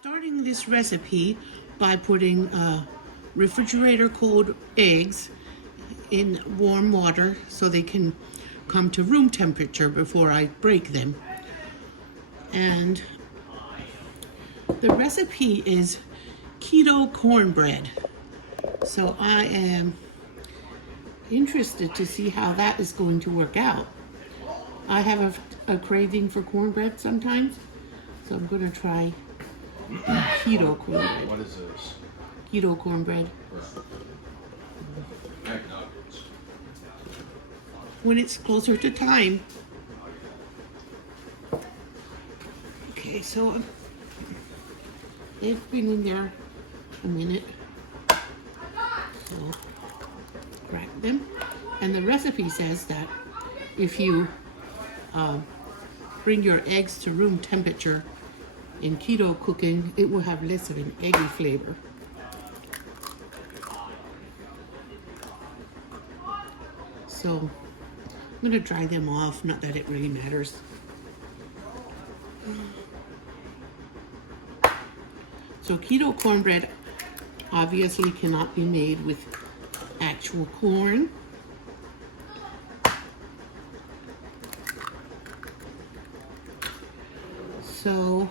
Starting this recipe by putting refrigerator cold eggs in warm water so they can come to room temperature before I break them. And the recipe is keto cornbread. So I am interested to see how that is going to work out. I have a craving for cornbread sometimes, so I'm going to try keto cornbread. What is this? Keto cornbread. When it's closer to time. Okay, so they've been in there a minute. So crack them. And the recipe says that if you bring your eggs to room temperature in keto cooking, it will have less of an eggy flavor. So I'm going to dry them off, not that it really matters. So keto cornbread obviously cannot be made with actual corn. So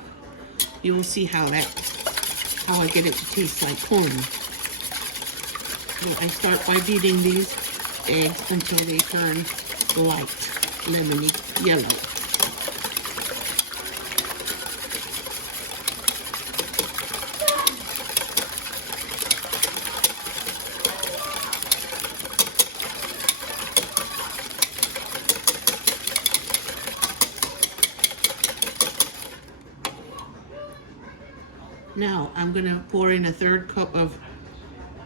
you will see how I get it to taste like corn. So I start by beating these eggs until they turn light, lemony yellow. Now I'm going to pour in a third cup of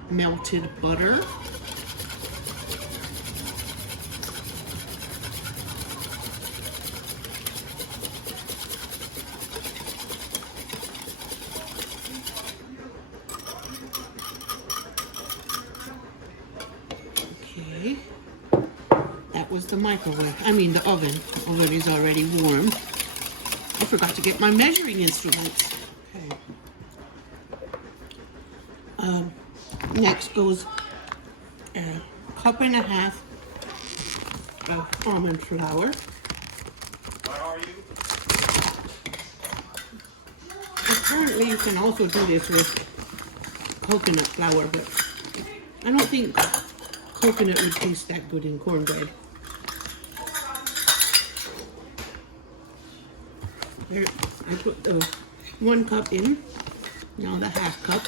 melted butter. Okay, that was the microwave. I mean the oven. The oven is already warm. I forgot to get my measuring instruments. Okay. Next goes a cup and a half of almond flour. Where are you? Apparently you can also do this with coconut flour, but I don't think coconut would taste that good in cornbread. There, I put the 1 cup in, now the half cup.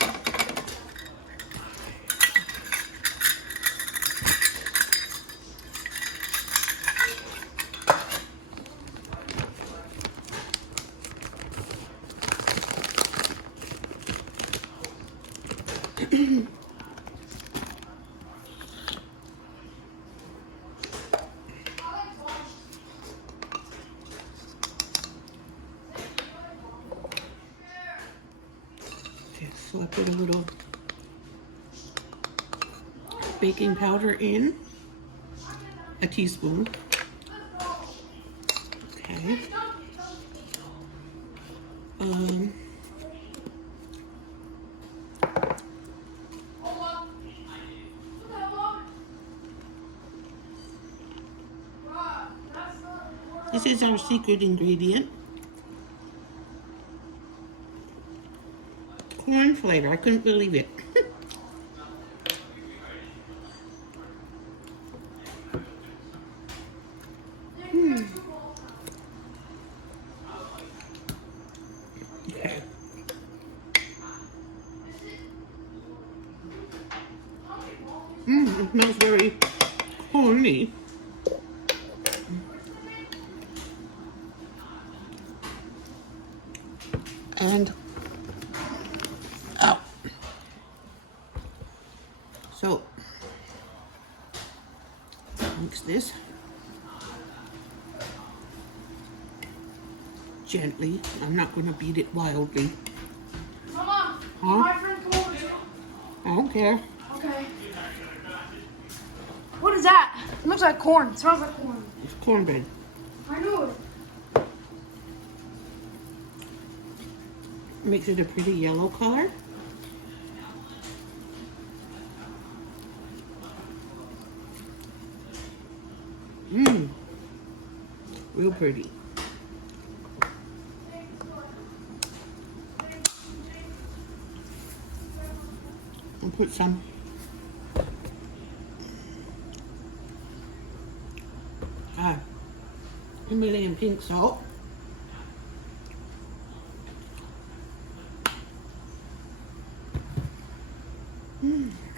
So I put a little baking powder in, a teaspoon. Okay. This is our secret ingredient. Corn flavor. I couldn't believe it. Okay. It smells very corny. And so mix this gently. I'm not going to beat it wildly. Mama, Huh? my friend come over too. I don't care. Okay. What is that? It looks like corn. It smells like corn. It's cornbread. I know it. Makes it a pretty yellow color. Mmm. Real pretty. I'll put some Himalayan pink salt.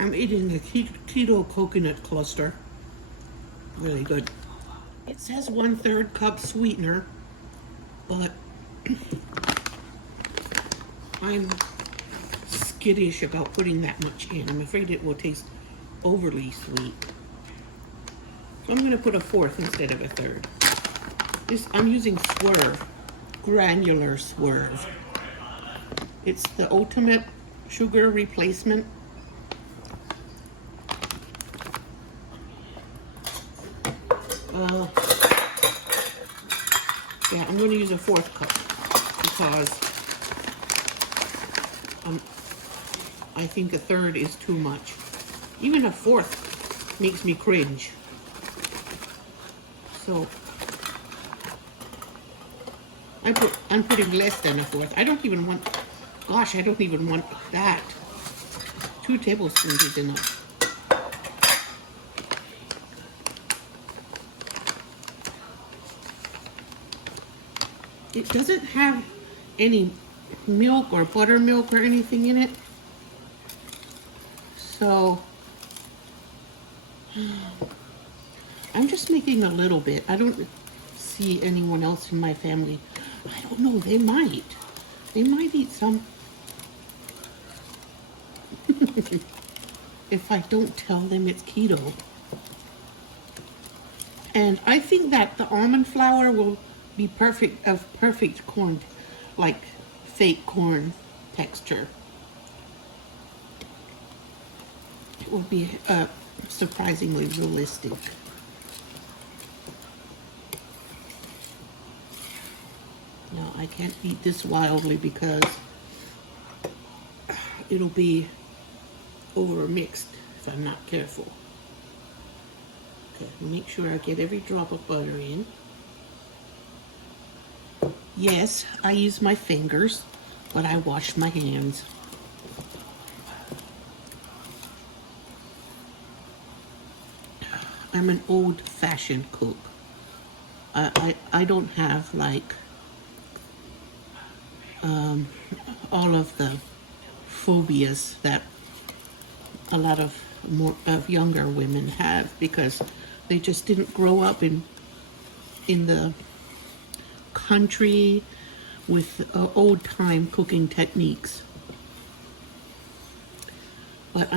I'm eating a keto coconut cluster. Really good. It says 1/3 cup sweetener, but I'm skittish about putting that much in. I'm afraid it will taste overly sweet. So I'm going to put 1/4 instead of 1/3. I'm using Swerve, granular Swerve. It's the ultimate sugar replacement. Yeah, I'm going to use 1/4 cup because I think 1/3 is too much. Even 1/4 makes me cringe. So I'm putting less than 1/4. I don't even want, gosh, I don't even want that. 2 tablespoons is enough. It doesn't have any milk or buttermilk or anything in it. So I'm just making a little bit. I don't see anyone else in my family. I don't know, they might. They might eat some. If I don't tell them it's keto. And I think that the almond flour will be perfect corn, like fake corn texture. It will be surprisingly realistic. No, I can't eat this wildly because it'll be over-mixed if I'm not careful. Okay, make sure I get every drop of butter in. Yes, I use my fingers, but I wash my hands. I'm an old-fashioned cook. I don't have like all of the phobias that a lot of younger women have because they just didn't grow up in the country with old-time cooking techniques. But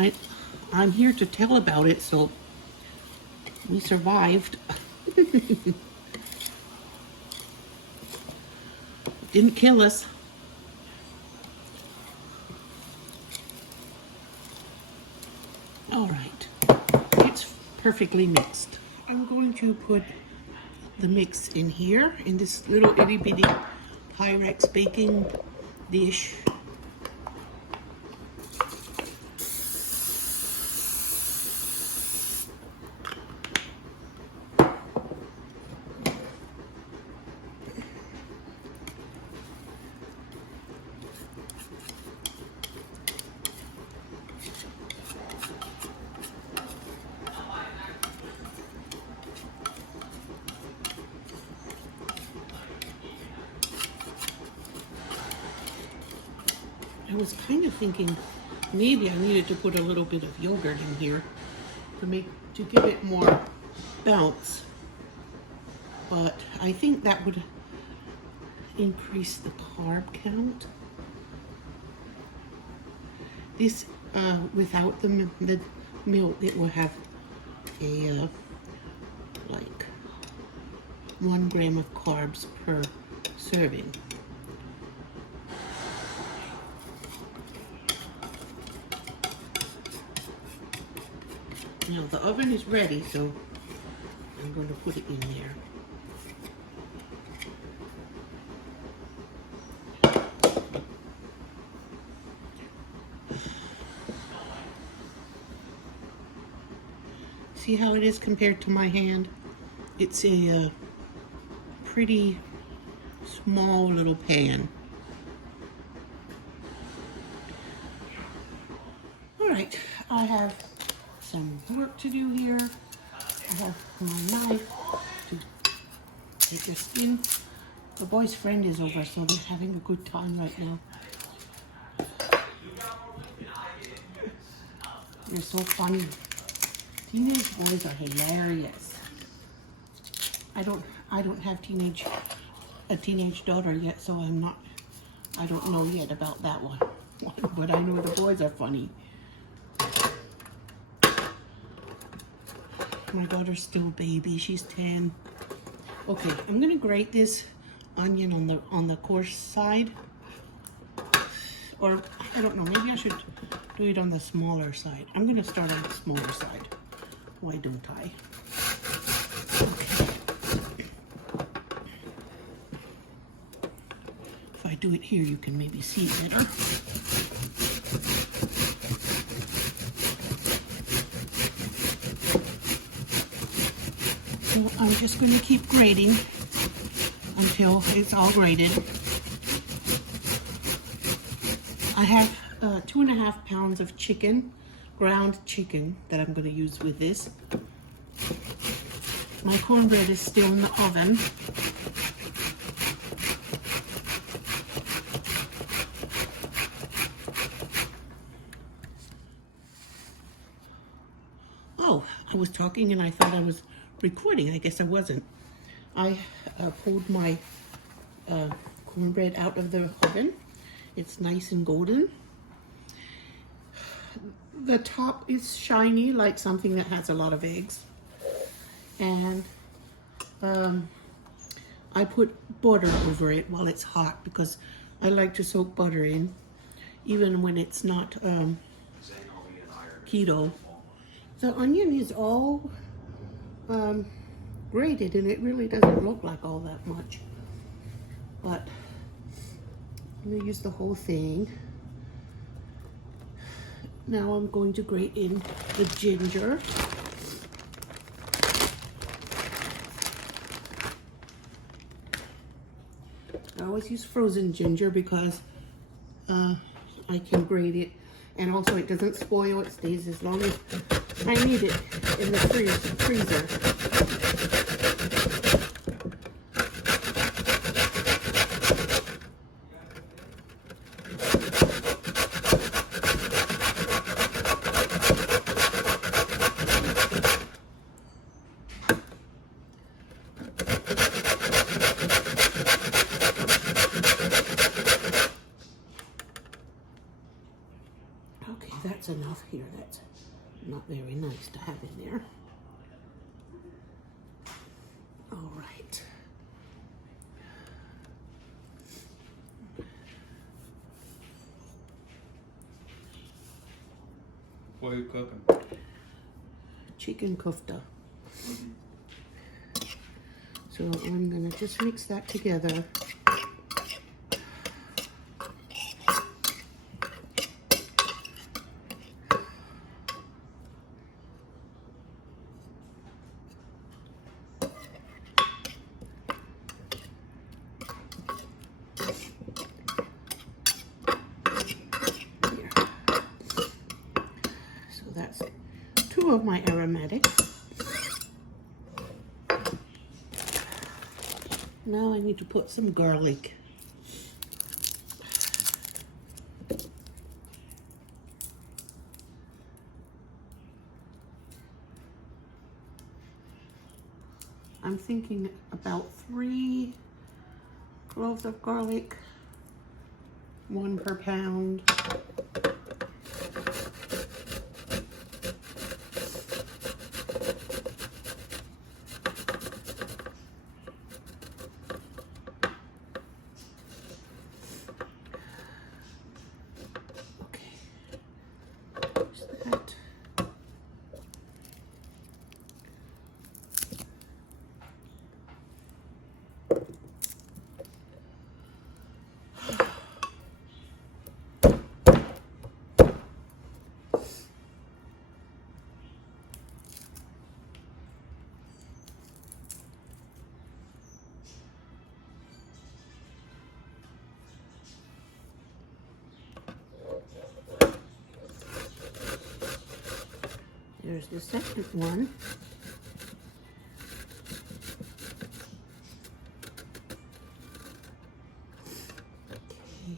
I'm here to tell about it, so we survived. Didn't kill us. All right, it's perfectly mixed. I'm going to put the mix in here in this little itty bitty Pyrex baking dish. I was kind of thinking maybe I needed to put a little bit of yogurt in here to give it more bounce, but I think that would increase the carb count. This without the milk, it will have a like 1 gram of carbs per serving. Now the oven is ready, so I'm going to put it in there. See how it is compared to my hand? It's a pretty small little pan. All right, I have some work to do here. I have my knife to take the skin. The boy's friend is over, so they're having a good time right now. They're so funny. Teenage boys are hilarious. I don't have a teenage daughter yet, so I don't know yet about that one. But I know the boys are funny. My daughter's still a baby. She's 10. Okay, I'm gonna grate this onion on the coarse side, or I don't know. Maybe I should do it on the smaller side. I'm gonna start on the smaller side. Why don't I? Okay. If I do it here, you can maybe see it better. So I'm just going to keep grating until it's all grated. I have 2.5 pounds of chicken, ground chicken, that I'm going to use with this. My cornbread is still in the oven. Oh, I was talking and I thought I was recording. I guess I wasn't. I pulled my cornbread out of the oven. It's nice and golden. The top is shiny, like something that has a lot of eggs. And I put butter over it while it's hot because I like to soak butter in, even when it's not keto. The onion is all grated and it really doesn't look like all that much, but I'm going to use the whole thing. Now I'm going to grate in the ginger. I always use frozen ginger because I can grate it, and also it doesn't spoil. It stays as long as I need it in the freezer. Okay, that's enough here. That's not very nice to have in there. All right. What are you cooking? Chicken kofta. So I'm gonna just mix that together. That's 2 of my aromatics. Now I need to put some garlic. I'm thinking about 3 cloves of garlic, 1 per pound. There's the second one.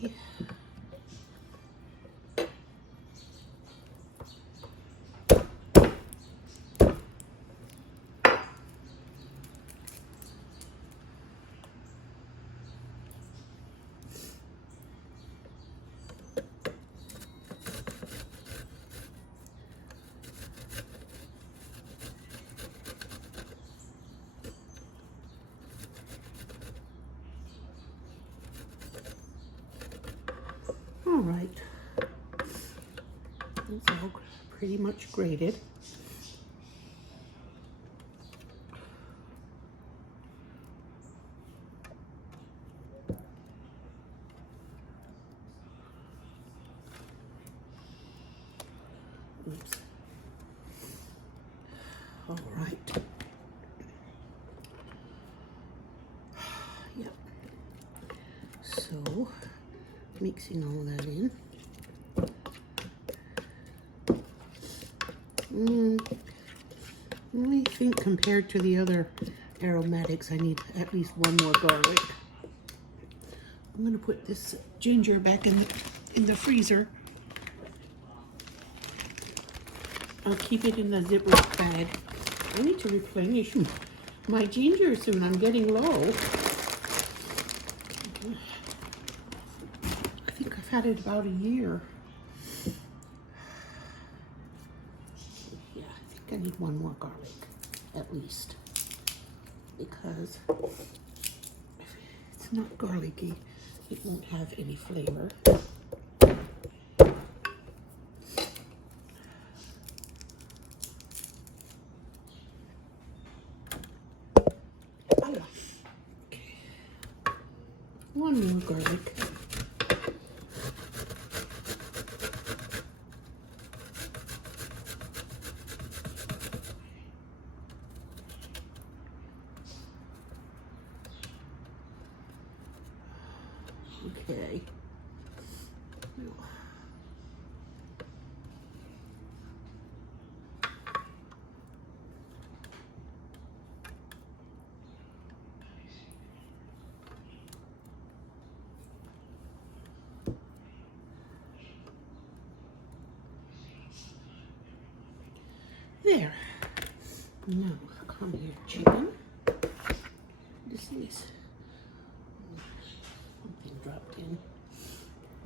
Okay. All right, it's all pretty much grated. Oops. All right. Yep. So, mixing all that in. I think compared to the other aromatics, I need at least one more garlic. I'm gonna put this ginger back in the freezer. I'll keep it in the Ziploc bag. I need to replenish my ginger soon. I'm getting low. I think I've had it about a year. Yeah, I think I need one more garlic, at least. Because if it's not garlicky, it won't have any flavor. Okay. One more garlic. Okay. There. Now, come here, chicken. This is something dropped in.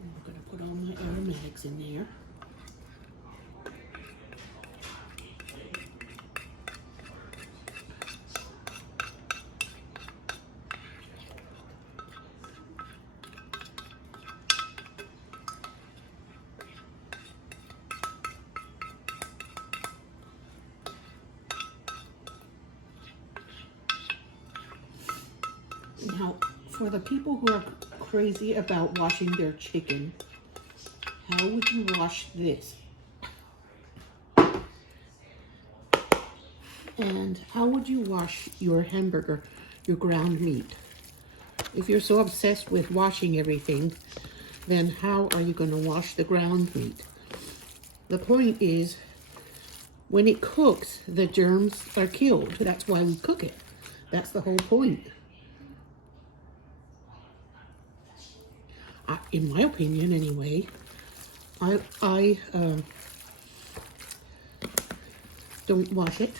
I'm gonna put all my aromatics in there. Now, for the people who are crazy about washing their chicken, how would you wash this? And how would you wash your hamburger, your ground meat? If you're so obsessed with washing everything, then how are you going to wash the ground meat? The point is, when it cooks, the germs are killed. That's why we cook it. That's the whole point. In my opinion, anyway, I don't wash it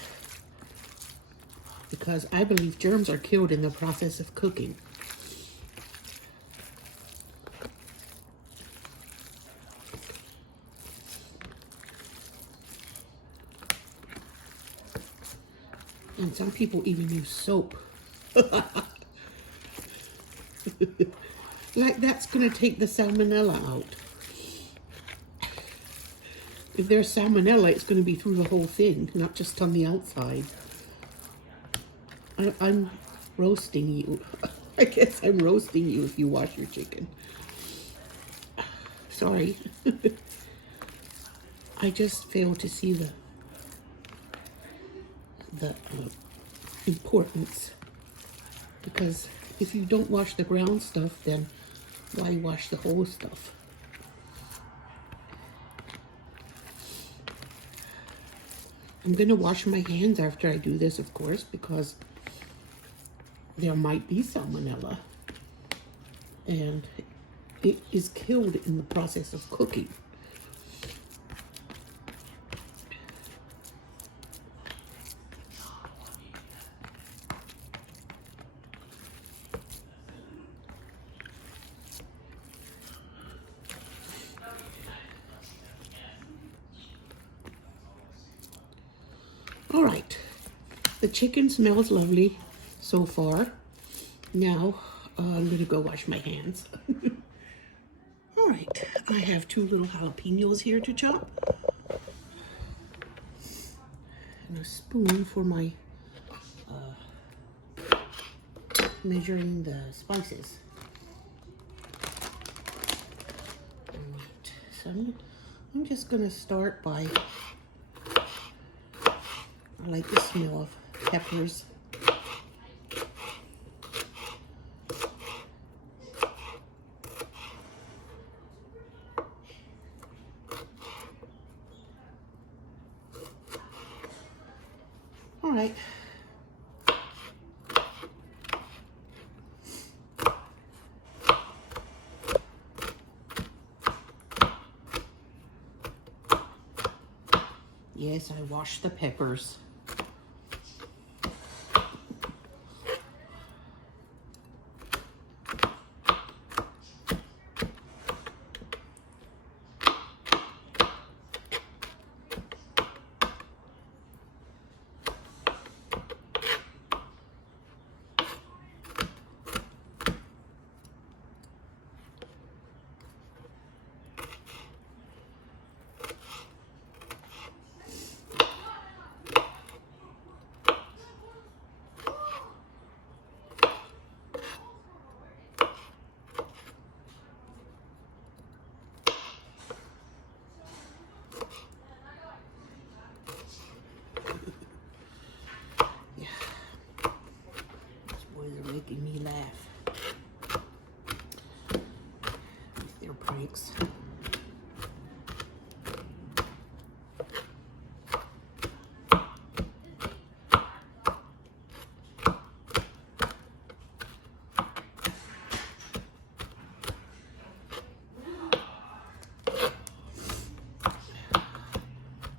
because I believe germs are killed in the process of cooking. And some people even use soap. Like that's going to take the salmonella out. If there's salmonella, it's going to be through the whole thing, not just on the outside. I'm roasting you. I guess I'm roasting you if you wash your chicken. Sorry. I just fail to see the importance. Because if you don't wash the ground stuff, then why wash the whole stuff? I'm going to wash my hands after I do this, of course, because there might be salmonella. And it is killed in the process of cooking. All right, the chicken smells lovely so far. Now I'm gonna go wash my hands. All right, I have 2 little jalapenos here to chop. And a spoon for my measuring the spices. All right, so I'm just gonna start by, I like the smell of peppers. All right. Yes, I washed the peppers. They're making me laugh with their pranks.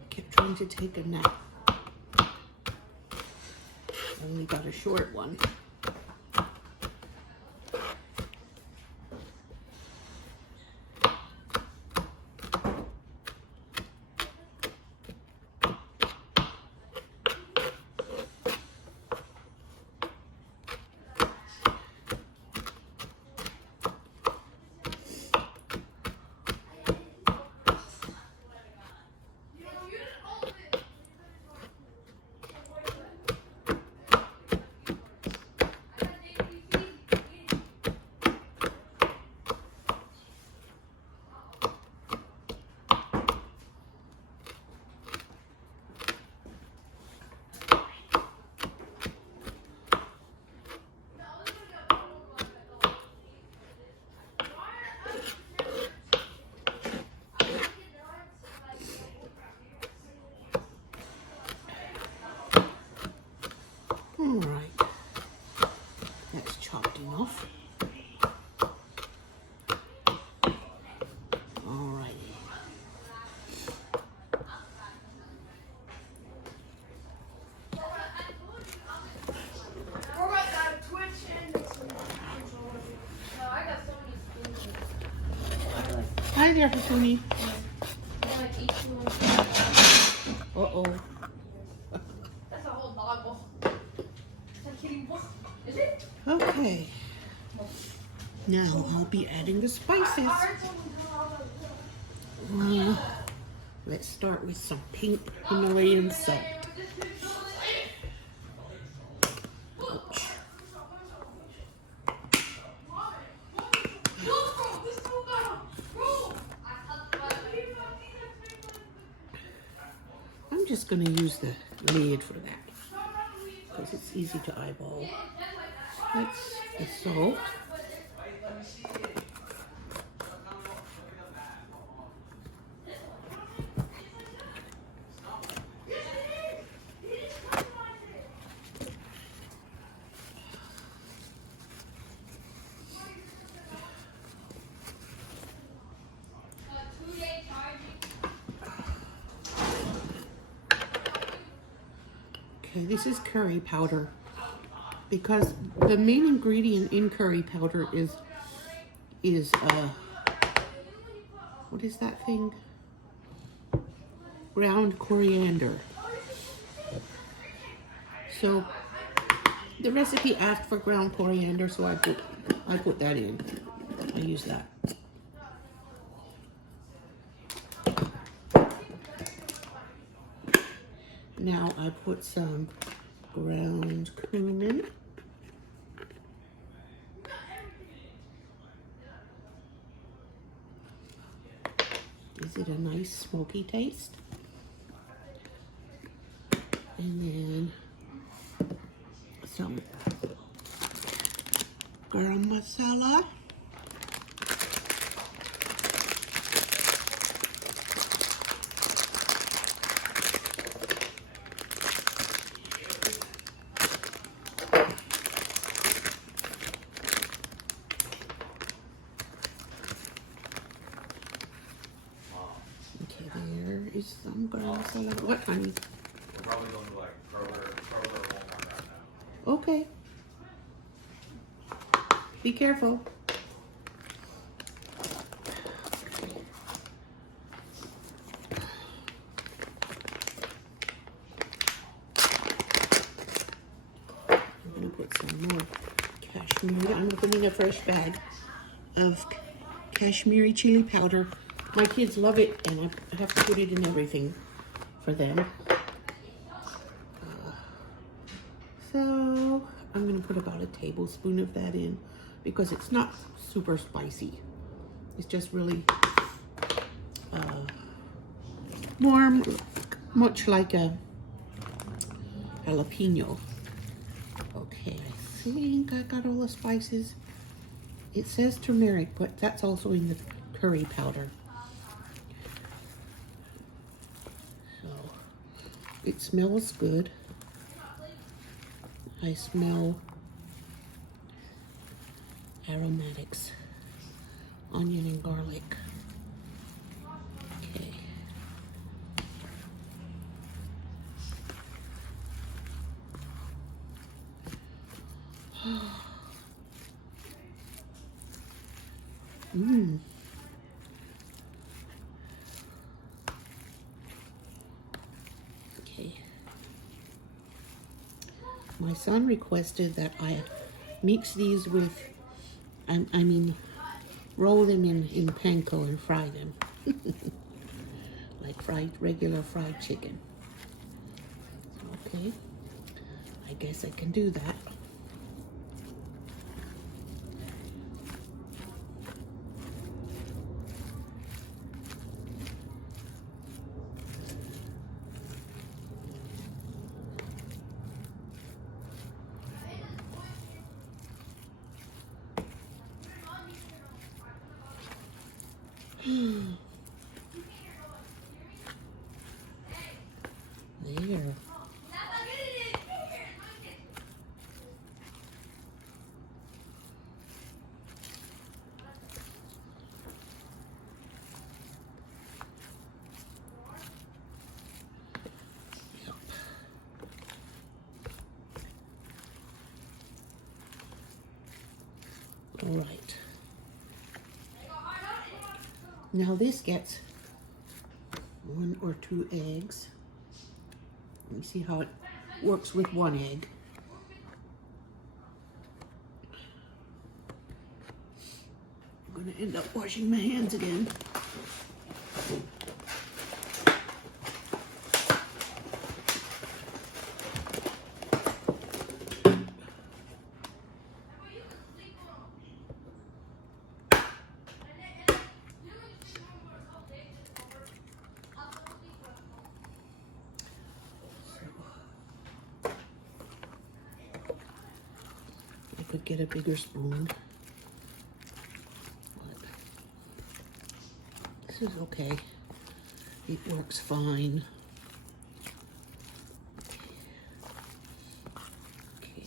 Kept trying to take a nap. Only got a short one. All right, that's chopped enough. All right. Hi there, Tony. Uh-oh. That's a whole dog bowl. That's a kitty bowl. Is it? Okay. Now I'll be adding the spices. Let's start with some pink Himalayan salt. Ouch. I'm just going to use the lid for that because it's easy to eyeball. That's the salt. Okay, this is curry powder because the main ingredient in curry powder is what is that thing? Ground coriander. So the recipe asked for ground coriander, so I put that in. I use that. Now I put some ground cumin. Gives it a nice smoky taste. And then some garam masala. Okay, there is some garam masala. What, honey? We're probably going to like Kroger or Walmart right now. Okay. Be careful. I'm going to put some more Kashmiri. I'm opening a fresh bag of Kashmiri chili powder. My kids love it, and I have to put it in everything for them. So I'm going to put about a tablespoon of that in because it's not super spicy. It's just really warm, much like a jalapeno. Okay, I think I got all the spices. It says turmeric, but that's also in the curry powder. So it smells good. I smell aromatics, onion and garlic. Okay. Okay. My son requested that I mix these with, I mean, roll them in panko and fry them. Like regular fried chicken. Okay. I guess I can do that. There. Yep. All right. Now this gets 1 or 2 eggs. Let me see how it works with 1 egg. I'm gonna end up washing my hands again. I could get a bigger spoon, but this is okay. It works fine. Okay.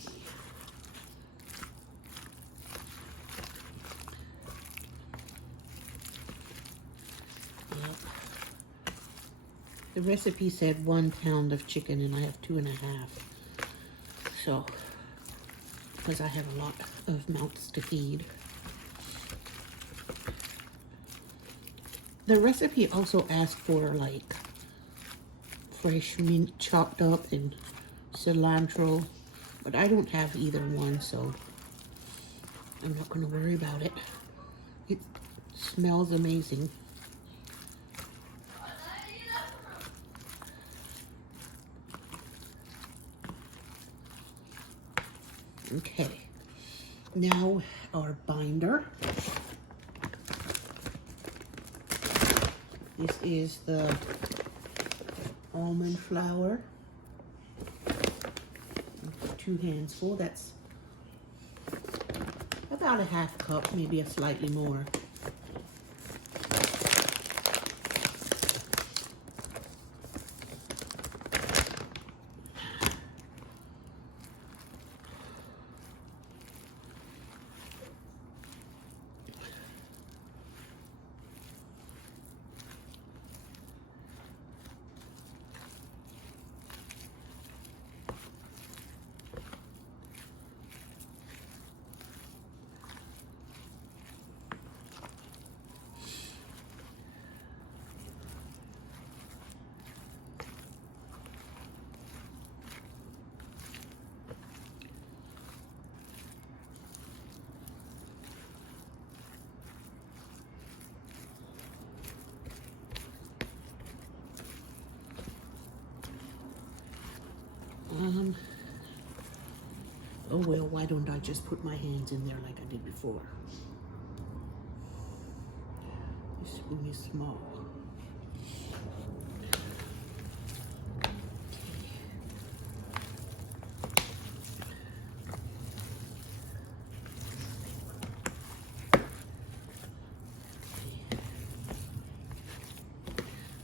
Yep. The recipe said 1 pound of chicken, and I have 2.5. So, because I have a lot of mouths to feed. The recipe also asks for like fresh mint chopped up and cilantro, but I don't have either one, so I'm not going to worry about it. It smells amazing. Okay, now our binder. This is the almond flour. 2 hands full. That's about a half cup, maybe a slightly more. Oh well, why don't I just put my hands in there like I did before? This spoon is small.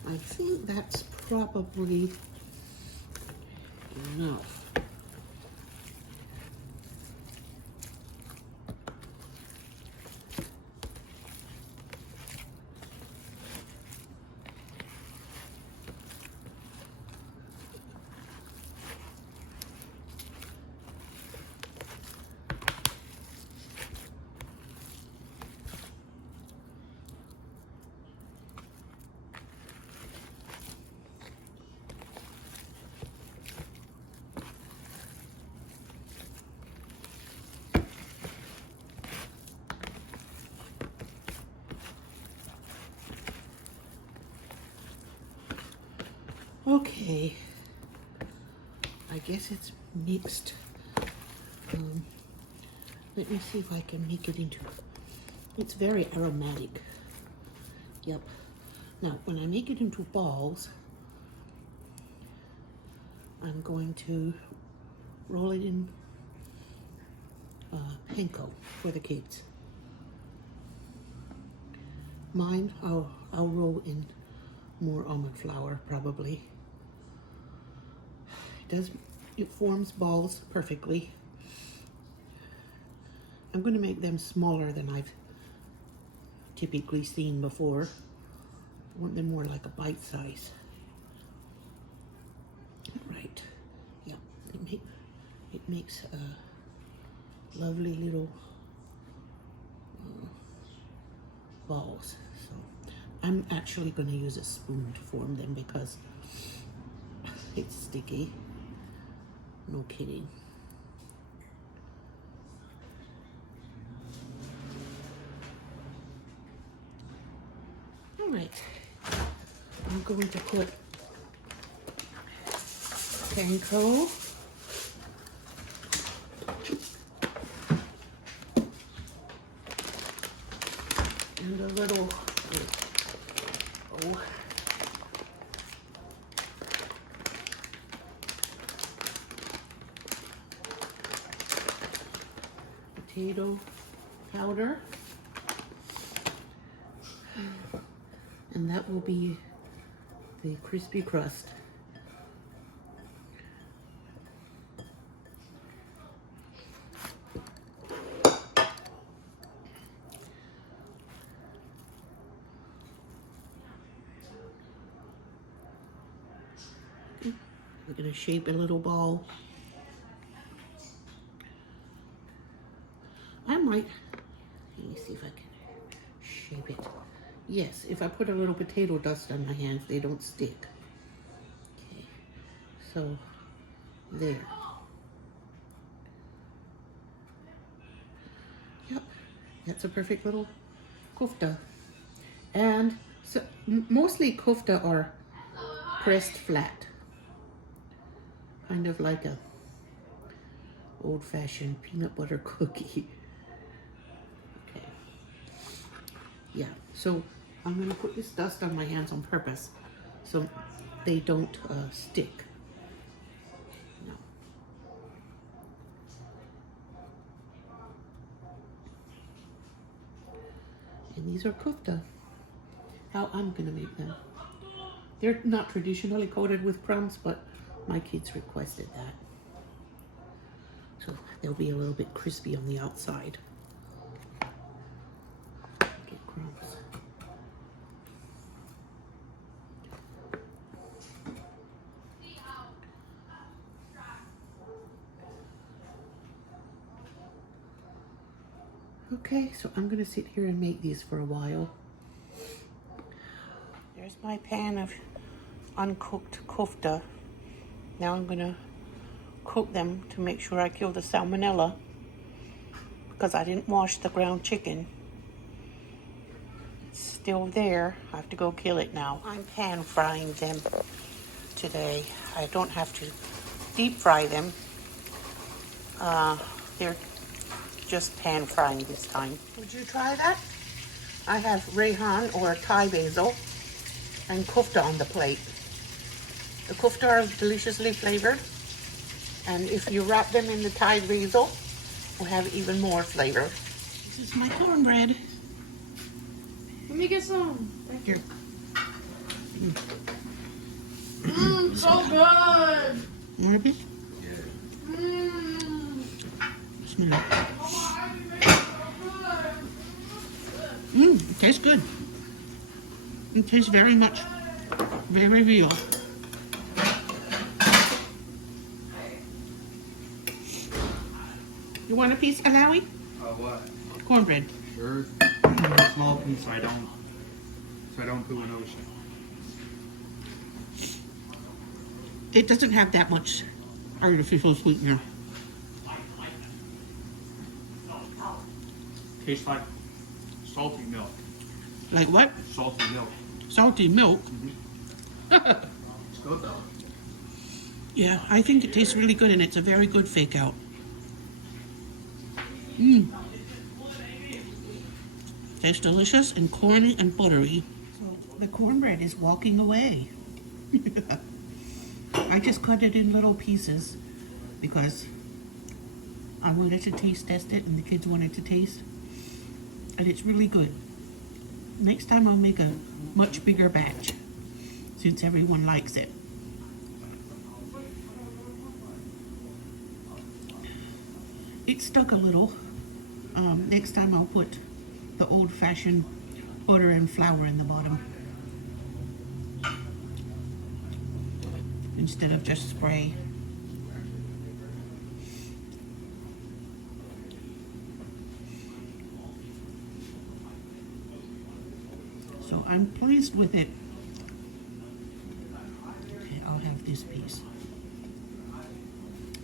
I think that's probably enough. Okay, I guess it's mixed. Let me see if I can make it into, it's very aromatic. Yep. Now, when I make it into balls, I'm going to roll it in panko for the kids. Mine, I'll roll in more almond flour probably. It forms balls perfectly. I'm going to make them smaller than I've typically seen before. I want them more like a bite size. Right. Yeah. It makes a lovely little balls. So I'm actually going to use a spoon to form them because it's sticky. No kidding. All right. I'm going to put panko and a little potato powder, and that will be the crispy crust. We're going to shape a little ball. I might, let me see if I can shape it. Yes, if I put a little potato dust on my hands, they don't stick. Okay, so there. Yep, that's a perfect little kofta. And so mostly kofta are pressed flat, kind of like a old-fashioned peanut butter cookie. Okay. Yeah, so I'm gonna put this dust on my hands on purpose so they don't stick. No. And these are kofta. How I'm gonna make them. They're not traditionally coated with crumbs, but my kids requested that. So they'll be a little bit crispy on the outside. Get crumbs. Okay, so I'm gonna sit here and make these for a while. There's my pan of uncooked kofta. Now I'm gonna cook them to make sure I kill the salmonella because I didn't wash the ground chicken. It's still there. I have to go kill it now. I'm pan frying them today. I don't have to deep fry them. They're just pan frying this time. Would you try that? I have Rehan or Thai basil and kofta on the plate. The kofta are deliciously flavored, and if you wrap them in the Thai basil, will have even more flavor. This is my cornbread. Let me get some. Thank you. Here. So good. Want a bit? Mmm. Smell it. It tastes good. It tastes very much, very real. You want a piece, Alawi? What? Cornbread. Sure. A small piece, so I don't poo an ocean. It doesn't have that much artificial sweetener. Tastes like salty milk. Like what? Salty milk. Salty milk. It's good though. Yeah, I think it tastes really good, and it's a very good fake out. Tastes delicious and corny and buttery. So the cornbread is walking away. I just cut it in little pieces because I wanted to taste test it and the kids wanted to taste. And it's really good. Next time I'll make a much bigger batch since everyone likes it. It stuck a little. Next time I'll put the old-fashioned butter and flour in the bottom instead of just spray. So I'm pleased with it. Okay, I'll have this piece.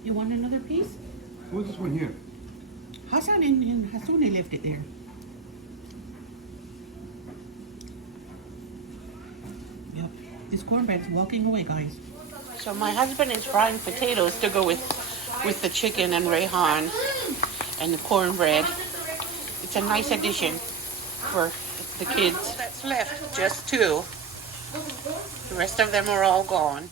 You want another piece? What's this one here? Hassan and Hassouni left it there. Yep, this cornbread's walking away, guys. So my husband is frying potatoes to go with the chicken and Rehan and the cornbread. It's a nice addition for the kids. That's left, just two. The rest of them are all gone.